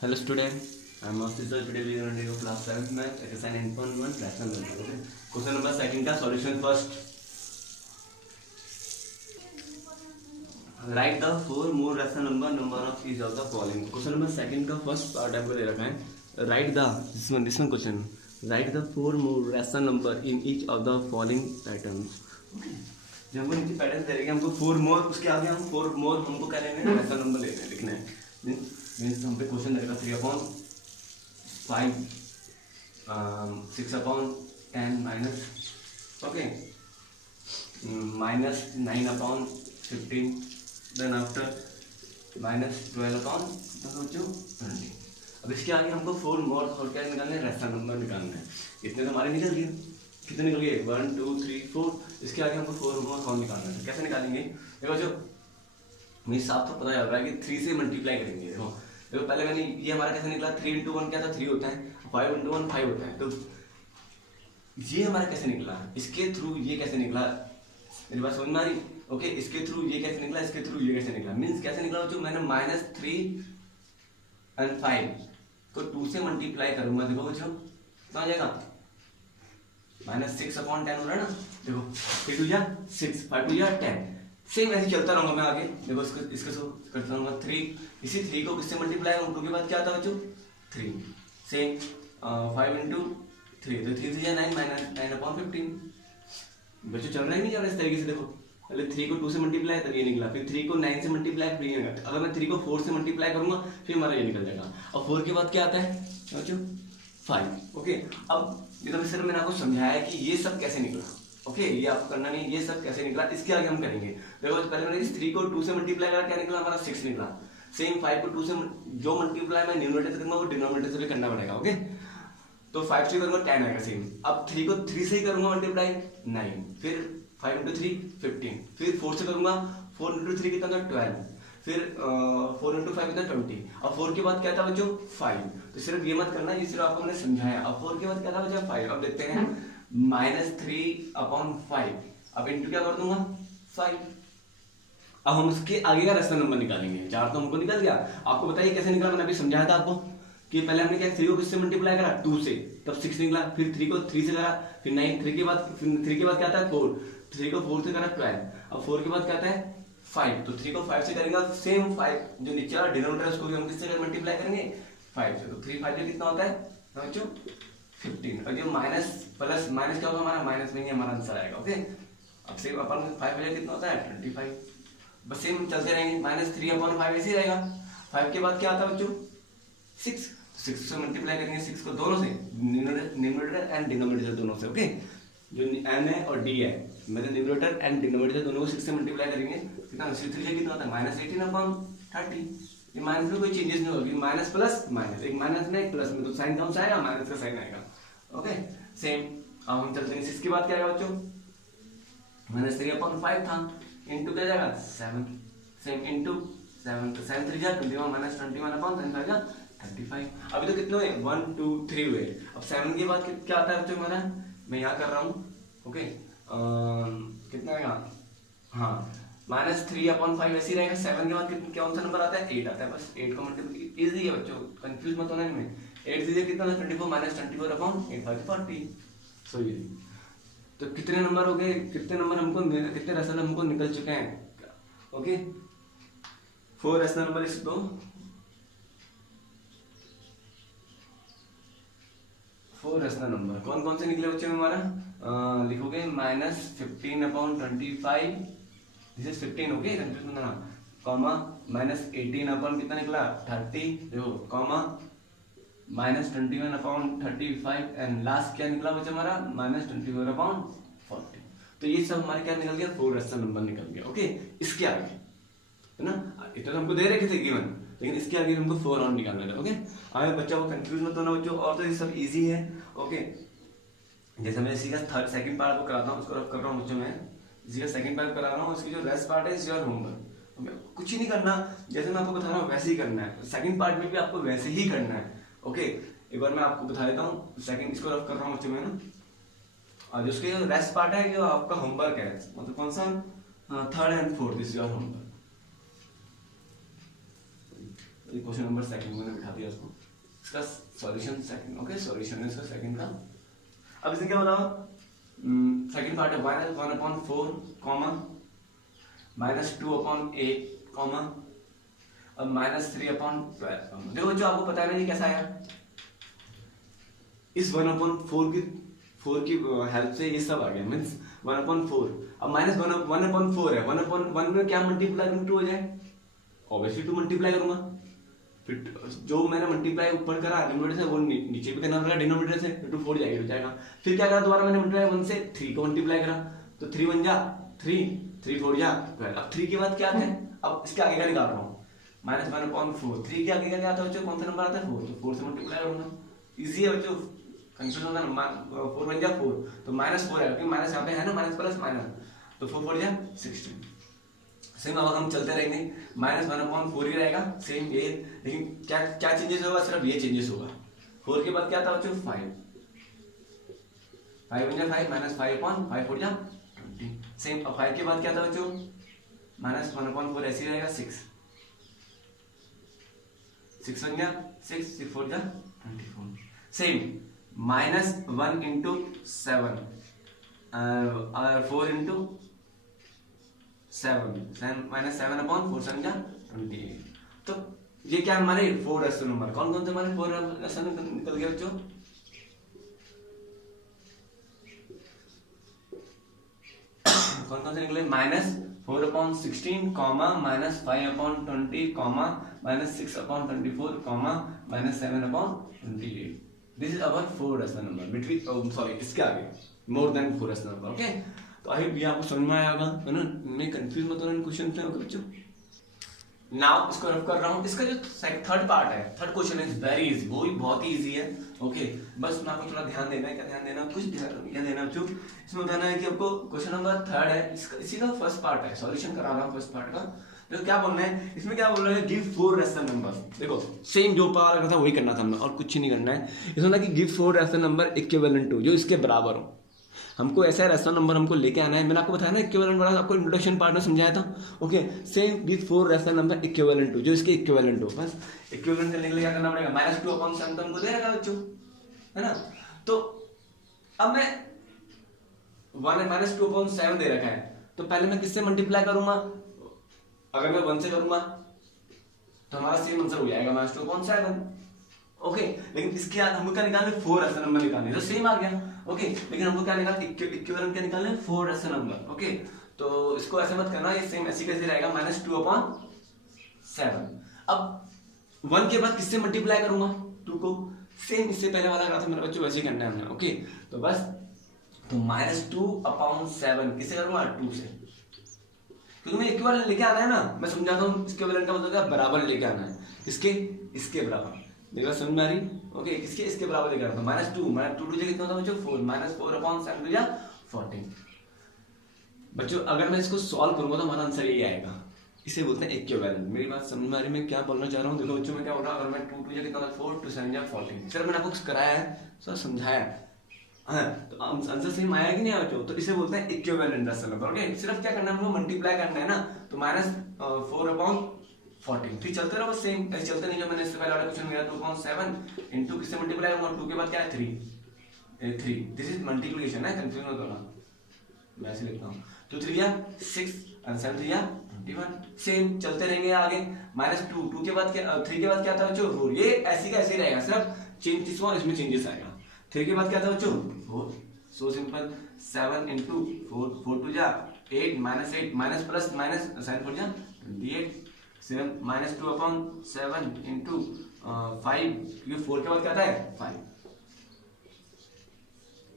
Hello student, I am Masti sir. Today we are going to do class 7th math exercise 9.1 rational number. Okay. Question number second का solution first. Write the four more rational number of each of the following. Question number second का first part आपको दे रखा है. Write the this one question. Write the four more rational number in each of the following patterns. Okay. जब हमको नीचे pattern दे रहे हैं हमको फोर मोर, उसके आगे हम फोर मोर हमको क्या लेने हैं, रैशनल नंबर लेने हैं, लिखना है. मीन्स हम पे क्वेश्चन रहेगा 3/5 6/10 minus okay minus 9/15 then after minus 12/20. अब इसके आगे हमको फोर मोर और क्या निकालना है, रैशनल नंबर निकालना है. इतने तो हमारे निकल गए. कितने निकल गए, 1 2 3 4. इसके आगे हमको फोर मोर और निकालना है. कैसे निकालेंगे, देखो जो मुझे साफ तो पता चल रहा है कि 3 से मल्टीप्लाई करेंगे. देखो देखो पहले मैंने ये हमारा कैसे निकला, 3 × 1 क्या था, 3 होता है. 5 × 1 5 होता है. तो ये हमारा कैसे निकला, इसके थ्रू ये कैसे निकला, मेरी बात समझ में आ रही. ओके, इसके थ्रू ये कैसे निकला, इसके थ्रू ये कैसे निकला. मीन्स कैसे निकला, जो मैंने -3 और 5 को 2 से मल्टीप्लाई करूंगा. देखो बच्चों कितना आ जाएगा, -6/10 हो रहा है ना. देखो 3 2 6 5 2 10. सेम ऐसे चलता रहूंगा मैं आगे. देखो इसको सो करता रहूंगा. 3 इसी 3 को किससे मल्टीप्लाई करूँ, 2 के बाद क्या आता है बच्चों 3. सेम 5 × 3 तो 3 से 9 9/15. बच्चों चल रहा है नहीं चल रहा इस तरीके से. देखो पहले 3 को 2 से मल्टीप्लाई तब ये निकला, फिर 3 को 9 से मल्टीप्लाई फिर ये निकला. अगर मैं 3 को 4 से मल्टीप्लाई करूंगा फिर हमारा ये निकल जाएगा. और 4 के बाद क्या आता है बच्चों 5. ओके, अब ये तो सिर्फ मैंने आपको समझाया कि ये सब कैसे निकला. ओके, ये आपको करना नहीं, ये सब कैसे निकला इसके आगे हम करेंगे. देखो पहले मैंने 3 को 2 से मल्टीप्लाई करा, क्या निकला हमारा 6 निकला. सेम 5 को 2 से जो मल्टीप्लाई मैं न्यूमरेटर से करूंगा वो डिनोमिनेटर से भी करना पड़ेगा. ओके, तो 5 से करूंगा 10 आएगा सेम. अब 3 को 3 से ही करूंगा मल्टीप्लाई 9, फिर 5 × 3 15, फिर 4 से करूंगा 4 × 3 कितना था 12, फिर 4 × 5 कितना 20. और 4 के बाद क्या था बच्चों 5. तो सिर्फ ये मत करना, ये सिर्फ आपको मैंने समझाया. अब 4 के बाद क्या था बच्चों 5. अब देखते हैं -3/5. अब इंटू क्या कर दूंगा 5. अब हम उसके आगे का रैशनल नंबर निकालेंगे. 4 तो हमको निकल गया. आपको बताइए कैसे निकला, मैंने अभी समझाया था आपको कि पहले हमने क्या 3 को किससे मल्टीप्लाई करा 2 से, तब 6 निकला. फिर 3 को 3 से करा, फिर 9. 3 के बाद क्या आता है 4. 3 को 4 से करा 12. अब 4 के बाद क्या आता है 5. तो 3 को 5 से करेंगे, सेम 5 जो नीचे वाला डिनोमिनेटर उसको भी हम किससे मल्टीप्लाई करेंगे 5 से. तो 3 5 से कितना होता है बच्चों 15. और जो माइनस प्लस माइनस क्या होगा हमारा, माइनस में ही हमारा आंसर आएगा. ओके, अब सेम अपन 5 वाले कितना होता है 25. बस सेम चलते रहेंगे. -3/5 ऐसे ही रहेगा. 5 के बाद क्या आता है बच्चों 6. 6 से मल्टीप्लाई करेंगे, 6 को दोनों से, न्यूमरेटर एंड डिनोमिनेटर दोनों से. ओके, जो n है और d है, मतलब न्यूमरेटर एंड डिनोमिनेटर दोनों को 6 से मल्टीप्लाई करेंगे कितना 3 से कितना होता है -18/30. ये माइनस में कोई चेंजेस नहीं होगी, माइनस प्लस माइनस, एक माइनस में एक प्लस में, तो साइन कौन सा आएगा, माइनस का साइन आएगा. Okay, same. अब हम चलते हैं 6 के बाद क्या आएगा बच्चों -3/5 था, इंटू क्या जाएगा 7. सेम इंटू 7, तो 7 3 जा 21 -21/10 35. अभी तो कितने हुए 1 2 3 हुए. अब 7 के बाद क्या आता है बच्चों हमारा, मैं यहाँ कर रहा हूँ. ओके, कितना आएगा, हाँ -3/5 ऐसे ही रहेगा. 7 के बाद कितना कौन सा नंबर आता है 8 आता है. बस 8 का मतलब इजी है बच्चों, कंफ्यूज मत होना इनमें. 8 से कितना था 24 -24/8 40. सो ये तो कितने नंबर हो गए, कितने नंबर हमको, कितने रैशनल हमको निकल चुके हैं. ओके, 4 रैशनल नंबर इस दो 4 रैशनल नंबर कौन कौन से निकले बच्चों में हमारा, लिखोगे -15/25 दिस इज 15. ओके, कंफ्यूज मत होना. कॉमा -18 कितना निकला 30. देखो कॉमा -21/35 एंड लास्ट क्या निकला बच्चा हमारा -24/40. तो ये सब हमारे क्या निकल गया 4 रैशनल नंबर निकल गया. ओके, इसके आगे है ना, इतना तो हमको दे रखे थे गिवन, लेकिन इसके आगे हमको 4 और निकालना था. ओके, आगे बच्चा को कंफ्यूज मत होना बच्चों, और तो ये सब इजी है. ओके, जैसे मैं इसी का सेकंड पार्ट को कराता हूँ, उसको रफ कर रहा हूँ बच्चों में. इसी का सेकंड पार्ट करा रहा हूँ, उसकी जो रेस्ट पार्ट है इज योर होमवर्क. कुछ ही नहीं करना, जैसे मैं आपको बता रहा हूँ वैसे ही करना है. सेकंड पार्ट में भी आपको वैसे ही करना है. ओके, एक बार मैं आपको बता देता हूँ. सेकंड इसको रफ कर रहा हूँ बच्चों में ना, और जिसके जो रेस्ट पार्ट है जो आपका होमवर्क है, मतलब कौन सा 3rd and 4th is your homework. Question number second मैंने बिठा दिया उसको, इसका सॉल्यूशन सेकंड। ओके, सॉल्यूशन है इसका सेकंड का। अब इसमें क्या बोला, सेकंड पार्ट है -1/4 कॉमा -2/8 कॉमा और -3/12। देखो जो आपको पता है ना ये कैसा आया, इस 1/4 की हेल्प से ये सब आ गया, मीन्स 1/4। अब -1/4 है, 1/1 में क्या मल्टीप्लाई करूँ 2 हो जाए, ऑब्वियसली 2 मल्टीप्लाई करूंगा, फिर जो मैंने मल्टीप्लाई ऊपर करा डिनोमिनेटर से वो नीचे भी करना पड़ेगा डिनोमिनेटर से, फिर 2 4 जाएगी हो जाएगा। फिर क्या करा, दोबारा मैंने मल्टीप्लाई 1 से 3 को मल्टीप्लाई करा, तो 3 1 जा 3, 3 4 जा 12। अब 3 के बाद क्या है, अब इसके आगे का निकाल रहा हूँ, -1/4। 3 के आगे का क्या आता है बच्चों, कौन सा नंबर आता है 4, तो 4 से मल्टीप्लाई करूंगा, इजी है बच्चों, कंफ्यूजन होता है। 4 1 जा 4, तो -4 है क्योंकि माइनस यहाँ पे है ना, माइनस प्लस माइनस, तो 4 4 जा 16। सेम अब हम चलते रहेंगे, -1/4 ही रहेगा सेम ये, लेकिन क्या क्या चेंजेस होगा, सिर्फ ये चेंजेस होगा। 4 के बाद क्या था बच्चों 5, 5 1 जा 5 -5/5 4 जा 20। सेम अब 5 के बाद क्या था बच्चों, -1/4 ऐसे ही रहेगा 6, 6 1 जा 6, 6 4 जा 24। सेम -1 into 7 और 4 into 7 -7/4 7 जा 28। तो ये क्या हमारे 4 रेशनल नंबर, कौन कौन से हमारे 4 रेशनल निकल गए बच्चों, कौन कौन से निकले, -4/16 comma -5/20 comma -6/24 comma -7/28। This is our 4 rational number between, sorry इसके आगे more than 4 rational number. Okay, तो आई होप ये आपको समझ में आया होगा, है ना, मैं कंफ्यूज मत होना इन क्वेश्चन से। ओके बच्चों, नाउ इसको रफ कर रहा हूँ, इसका जो थर्ड पार्ट है, third question is very easy, वो भी बहुत ही इजी है। ओके, बस मैं आपको थोड़ा ध्यान देना है, क्या ध्यान देना, कुछ ध्यान देना बच्चों, इसमें बताना है कि आपको क्वेश्चन नंबर थर्ड है, इसी का फर्स्ट पार्ट है, सॉल्यूशन करा रहा हूँ फर्स्ट पार्ट का। तो क्या बोलना है इसमें, क्या बोल रहा है, गिव 4 रेशनल नंबर। देखो सेम जो पार्ट था वही करना था हमने, और कुछ नहीं करना है इसमें, कि give 4 rational number equivalent to, जो इसके बराबर हो। हमको ऐसा रेशनल नंबर हमको लेके आना है, मैंने आपको बताया ना इक्विवेलेंट वाला, आपको इंट्रोडक्शन पार्ट में समझाया था। Okay, same with 4 rational number equivalent to, जो इसके इक्विवेलेंट हो। बस इक्विवेलेंट करने के लिए क्या करना पड़ेगा, -2/7 तो हमको दे रखा बच्चों, है ना, तो अब मैं -2/7 दे रखा है, तो पहले मैं किससे मल्टीप्लाई करूंगा, अगर मैं 1 से करूंगा तो हमारा सेम आंसर हो जाएगा -2/7। ओके, लेकिन इसके बाद हमको क्या निकालना है, 4 रेशनल नंबर निकालने, तो सेम आ गया। ओके, लेकिन हमको क्या निकालना, इक्विवेलेंट क्या निकालना है, 4 रेशनल नंबर। ओके, तो इसको ऐसे मत करना, ये सेम ऐसे कैसे रहेगा, -2/7। अब 1 के बाद किससे मल्टीप्लाई करूंगा, 2 को, सेम इससे पहले वाला करा था मेरे बच्चों, वैसे ही करना है हमने। ओके, तो बस, तो -2/7 किससे करूंगा, 2 से, क्योंकि मैं इक्विवेलेंट लेके आना है ना, मैं समझाता हूँ इक्विवेलेंट का मतलब क्या, बराबर लेके आना है, इसके बराबर, देखो समझ में आ रही। ओके, इसके बराबर लेके आना, -2 2 कितना होता है बच्चों 4, -4/7 या 14। बच्चों अगर मैं इसको सॉल्व करूंगा तो हमारा आंसर यही आएगा, इसे बोलते हैं इक्विवेलेंट। मेरी बात समझ में आ रही, मैं क्या बोलना चाह रहा हूँ, देखो बच्चों मैं क्या बोल रहा हूँ, अगर मैं 2 2 कितना होता है 4, 2 7 या 14, सिर्फ मैंने आपको कराया है, सर समझाया है, हाँ, तो आंसर सेम आया कि नहीं आया बच्चों, तो इसे बोलते हैं इक्विवेलेंट रेशनल नंबर। ओके, सिर्फ क्या करना है हमको, मल्टीप्लाई करना है ना, तो -4/14, फिर चलते रहो सेम, ऐसे चलते नहीं, जो मैंने इससे पहले वाला क्वेश्चन मेरा 2/7 इनटू किससे मल्टीप्लाई करूंगा, 2 के बाद क्या है 3, दिस इज मल्टीप्लिकेशन है, कंफ्यूज मत होना, मैं ऐसे लिखता हूं, 2 3 या 6 और 7 3 या 21। सेम चलते रहेंगे आगे, -2 2 के बाद क्या, 3 के बाद क्या था बच्चों 4, ये ऐसी का ऐसे रहेगा, सिर्फ चेंज इसमें चेंजेस आएगा। 3 के बाद क्या था बच्चों 4, सो सिंपल, 7 into 4, 4 2 जा 8, -8 माइनस प्लस माइनस 7 4 जा 28, 7 -2/7 into 5, क्योंकि 4 के बाद क्या आता है 5,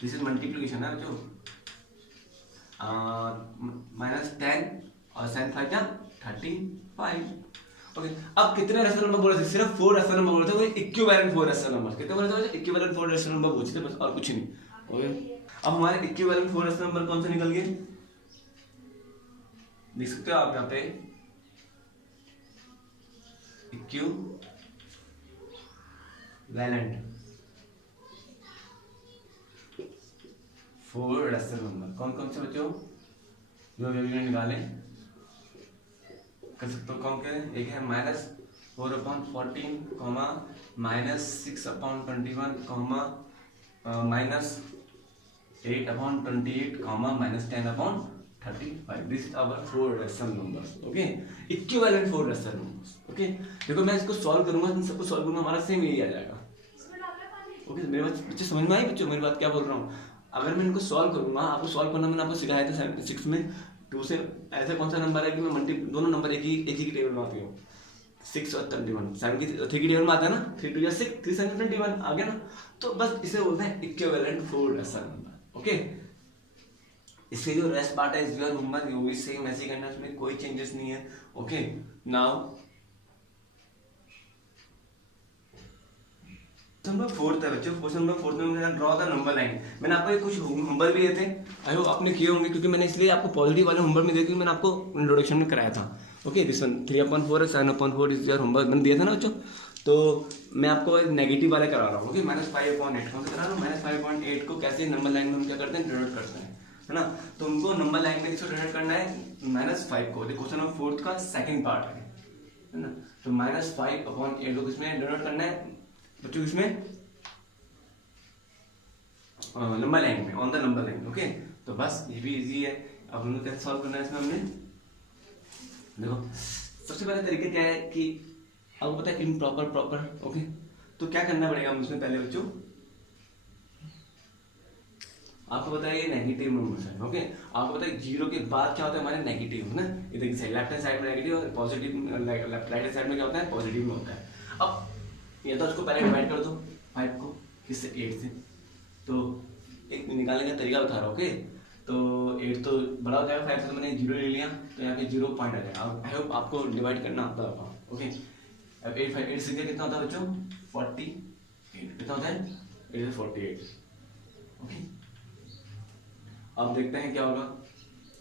दिस इज मल्टीप्लिकेशन है बच्चों, -10 और 7 5 जा 35। ओके, अब कितने रेशनल नंबर बोले थे, सिर्फ 4 रेशनल नंबर बोले थे, वो इक्विवेलेंट 4 रेशनल नंबर, कितने बोले थे, इक्विवेलेंट 4 रेशनल नंबर पूछे थे बस, और कुछ नहीं। ओके, अब हमारे इक्विवेलेंट 4 रेशनल नंबर कौन से निकल गए, देख सकते हो आप यहाँ पे, इक्विवेलेंट 4 रेशनल नंबर कौन कौन से बच्चों, जो अभी निकाले कर सकते हो, कौन के, एक है 4/14 comma -6/21 comma -8/28 comma -10/35. This is our 4 rational numbers. Okay, equivalent 4 rational numbers. Okay, देखो मैं इसको सॉल्व करूंगा, इन सबको सॉल्व करूंगा, हमारा सेम यही आ जाएगा. ओके, मेरे बच्चे समझ में आई? बच्चों मेरी बात क्या बोल रहा हूँ? अगर मैं इनको सॉल्व करूंगा, आपको सॉल्व करना मैंने आपको सिखाया था 76 में. 2 से ऐसा कौन सा नंबर है कि मैं दोनों नंबर एक ही टेबल में आती हूँ. 6 और 21 7 की 3 की टेबल में आता है ना. 3 2 6 3 7 21 आ गया ना. तो बस इसे बोलते हैं इक्विवेलेंट 4 रेशनल नंबर. ओके, इसके जो रेस्ट पार्ट है इसका नंबर वो भी सेम ऐसे ही करना है, उसमें कोई चेंजेस नहीं है. ओके, नाउ नंबर 4 है बच्चों. क्वेश्चन नंबर 4 में मैंने ड्रॉ द नंबर लाइन. मैंने आपको कुछ होमवर्क भी दिए थे, आई होप आपने किए होंगे, क्योंकि मैंने इसलिए आपको पॉजिटिव वाले होमवर्क में दिए, क्योंकि मैंने आपको इंट्रोडक्शन में कराया था. ओके, दिस वन 3/4 है, 7/4 इज योर होमवर्क मैंने दिया था ना बच्चों. तो मैं आपको नेगेटिव वाले करा रहा हूँ. ओके, -5/8 कौन सा करा रहा हूँ? -5/8 को कैसे नंबर लाइन में हम क्या करते हैं, डिनोट करते हैं, है ना. तो उनको नंबर लाइन में किसको डिनोट करना है? -5 को. क्वेश्चन नंबर 4 का सेकंड पार्ट है ना. तो -5/8 को किसमें डिनोट करना है बच्चों? किसमें? नंबर लाइन में, on the number line. Okay, तो बस ये भी इजी है. अब हम लोग कैसे सॉल्व करना है इसमें? हमने देखो सबसे पहले तरीका क्या है कि आपको पता है इम्प्रॉपर प्रॉपर. ओके, तो क्या करना पड़ेगा मुझमें पहले बच्चों? आपको पता है ये नेगेटिव नंबर्स है. ओके, आपको पता है 0 के बाद क्या होता है हमारे नेगेटिव, है ना. इधर की साइड लेफ्ट हैंड साइड में नेगेटिव और पॉजिटिव राइट हैंड साइड में क्या होता है? पॉजिटिव में होता है. अब ये तो उसको पहले डिवाइड कर दो 5 को किससे? 8 से. तो एक निकालने का तरीका बता रहा हूँ. ओके, तो 8 तो बड़ा हो जाएगा 5 से, तो मैंने 0 ले लिया, तो यहाँ पे 0 पॉइंट आ जाएगा. आई होप आपको डिवाइड करना आता होगा. ओके, अब 8 से कितना होता है बच्चों? 48. कितना होता है? 8 से 48. ओके, अब देखते हैं क्या होगा.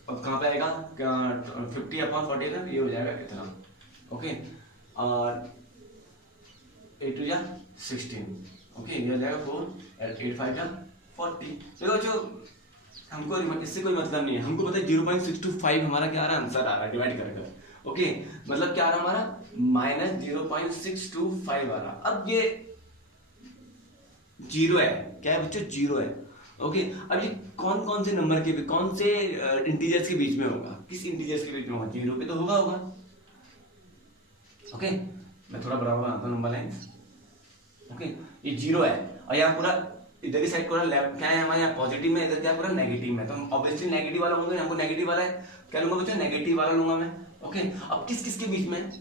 अब कहाँ पे आएगा? 50/40 है, ये हो जाएगा कितना? ओके, और 8 2 16. ओके, ये हो जाएगा 4 और 8 5 40. देखो जो हमको इससे कोई मतलब नहीं है, हमको पता है 0.625 हमारा क्या आ रहा है? आंसर आ रहा है डिवाइड कर. ओके, मतलब क्या आ रहा है हमारा? -0.625 आ रहा. अब ये 0 है, क्या है बच्चों? 0 है. ओके, अब ये कौन कौन से नंबर के, कौन से इंटीजर्स के बीच में होगा? किस इंटीजर्स के बीच में होगा? 0 पे तो होगा. ओके, मैं थोड़ा बराबर बनाता हूँ नंबर लाइन. ओके, ये 0 है और यहाँ पूरा इधर की साइड पूरा लेफ्ट क्या है हमारे यहाँ? पॉजिटिव में. इधर क्या पूरा नेगेटिव में. तो ऑब्वियसली नेगेटिव वाला होगा, हमको नेगेटिव वाला है. क्या लूंगा बच्चों? नेगेटिव वाला लूंगा मैं. ओके, अब किस किस के बीच में?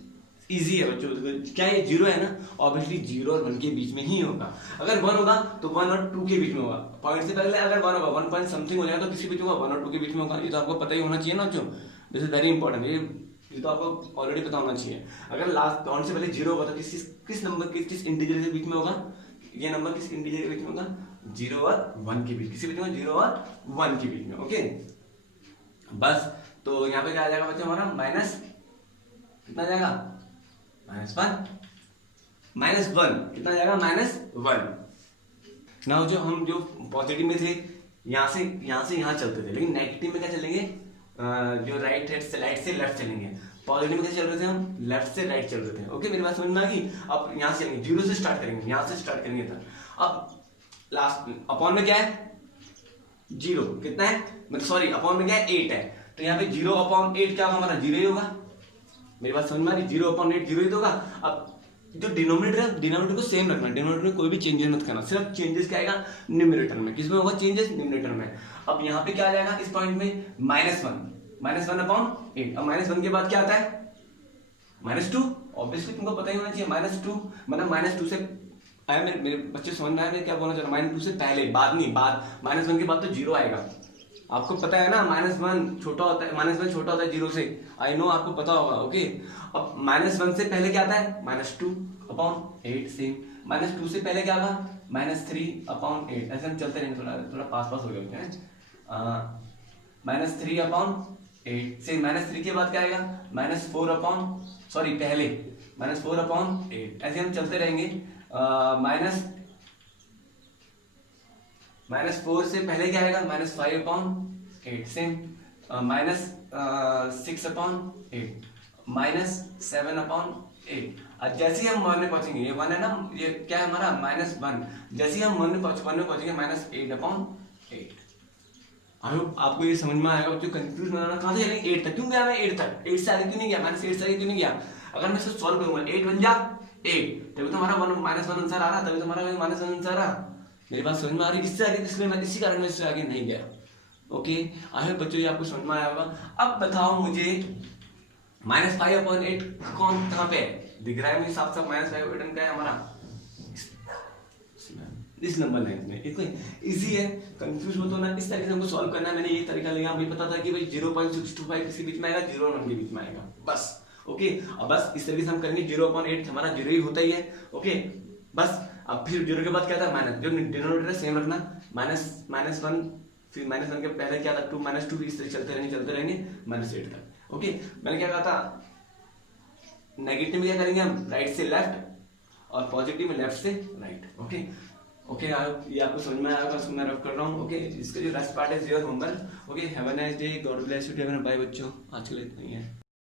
इजी है बच्चों. क्या ये 0 है ना? ऑब्वियसली 0 और 1 के बीच में ही होगा. अगर 1 होगा तो 1 और 2 के बीच में होगा. पॉइंट से पहले अगर 1 होगा, 1 पॉइंट समथिंग हो जाएगा, तो किसी बीच में होगा? 1 और 2 के बीच में होगा. ये तो आपको पता ही होना चाहिए ना बच्चों. This is very important. ये तो आपको ऑलरेडी पता होना चाहिए. अगर लास्ट पॉइंट से पहले 0 होगा तो किस नंबर किस इंटीजर के बीच में होगा? ये नंबर किस इंटीजर के बीच में होगा? 0 और 1 के बीच. किसी बीच में? 0 और 1 के बीच में. ओके, बस. तो यहाँ पे क्या आ जाएगा बच्चों हमारा? माइनस कितना जाएगा? -1. कितना जाएगा? -1. नाउ जो हम जो पॉजिटिव में थे यहाँ से यहाँ चलते थे, लेकिन नेगेटिव में क्या चलेंगे? जो राइट से लेफ्ट चलेंगे. पॉजिटिव में कैसे चल रहे थे हम? लेफ्ट से राइट चल रहे थे. ओके, मेरी बात समझ में आ गई. अब यहाँ से चलेंगे, 0 से स्टार्ट करेंगे, यहाँ से स्टार्ट करेंगे था. अब लास्ट अपॉन में क्या है? 0. कितना है? मतलब सॉरी, अपॉन में क्या है? 8 है. तो यहाँ पे 0/8 क्या होगा हमारा? 0 ही होगा. मेरी बात समझ में आ रही? 0/8 0 ही तो होगा. अब जो डिनोमिनेटर को सेम रखना. डिनोमिनेटर में कोई भी चेंजेस मत करना. सिर्फ चेंजेस क्या आएगा? न्यूमरेटर में. किसमें होगा चेंजेस? न्यूमरेटर में. अब यहाँ पे क्या आ जाएगा इस पॉइंट में? -1/8. अब -1 के बाद क्या आता है? -2. ऑब्वियसली तुमको पता ही होना चाहिए. -2 मतलब -2 से आया. मेरे बच्चे समझ में आया मैं क्या बोलना चाह रहा हूँ? -2 से पहले, बाद नहीं, बाद. -1 के बाद तो 0 आएगा. आपको पता है ना -1 छोटा होता है, -1 छोटा होता है 0 से. आई नो आपको पता होगा. ओके, अब -1 से पहले क्या आता है? -2/8 सेम. -2 से पहले क्या आएगा? -3/8. ऐसे हम चलते रहेंगे. थोड़ा पास हो गया होते हैं. -3/8 से -3 के बाद क्या आएगा? पहले -4/8. ऐसे हम चलते रहेंगे. -4 से पहले क्या आएगा? -5/8 सेम. -6/8 -7/8. और जैसे ही हम 1 में पहुंचेंगे, ये 1 है ना, ये क्या है हमारा -1, जैसे ही हम 1 में पहुंचेंगे -8/8। आई होप आपको ये समझ में आएगा बच्चों। कंफ्यूज ना होना, कहाँ से चलेंगे 8 तक, क्यों गया मैं 8 तक, 8 से आगे क्यों नहीं गया, -8 से आगे क्यों नहीं गया। अगर मैं इसे सॉल्व करूंगा 8 बन जा 8, तभी तो हमारा -1 आंसर आ रहा, तभी तो हमारा -1 आंसर आ रहा। मेरी बात समझ में आ रही, इससे आगे, इसलिए मैं इसी कारण मैं इससे आगे नहीं गया। ओके, आई होप बच्चों ये आपको समझ में आया होगा। अब बताओ मुझे -5/8 कौन कहाँ पे है, दिख रहा है मुझे साफ साफ, -5/8 क्या है हमारा, इस नंबर लाइन में। इतना इजी है, कंफ्यूज हो तो ना, इस तरीके से हमको सॉल्व करना है। मैंने ये तरीका लिया, मुझे पता था कि भाई 0.625 किसी बीच में आएगा, 0 और 1 के बीच में आएगा, बस। ओके, अब बस इस तरीके से हम करेंगे। 0/8 हमारा 0 ही होता ही है। ओके, बस अब फिर 0 के बाद क्या था, माइनस, जो डिनोमिनेटर है सेम रखना, -1, फिर -1 के पहले क्या था 2, -2, फिर इस तरह चलते रहेंगे -8 तक। ओके, मैंने क्या कहा था, नेगेटिव में क्या करेंगे हम, राइट से लेफ्ट और पॉजिटिव में लेफ्ट से राइट। ओके ओके, ये आपको समझ में आएगा, उसको मैं रफ कर रहा हूँ। ओके, इसका जो लास्ट पार्ट है your homework. Okay, have a nice day, God bless you, bye बच्चों, आज के लिए इतना ही है।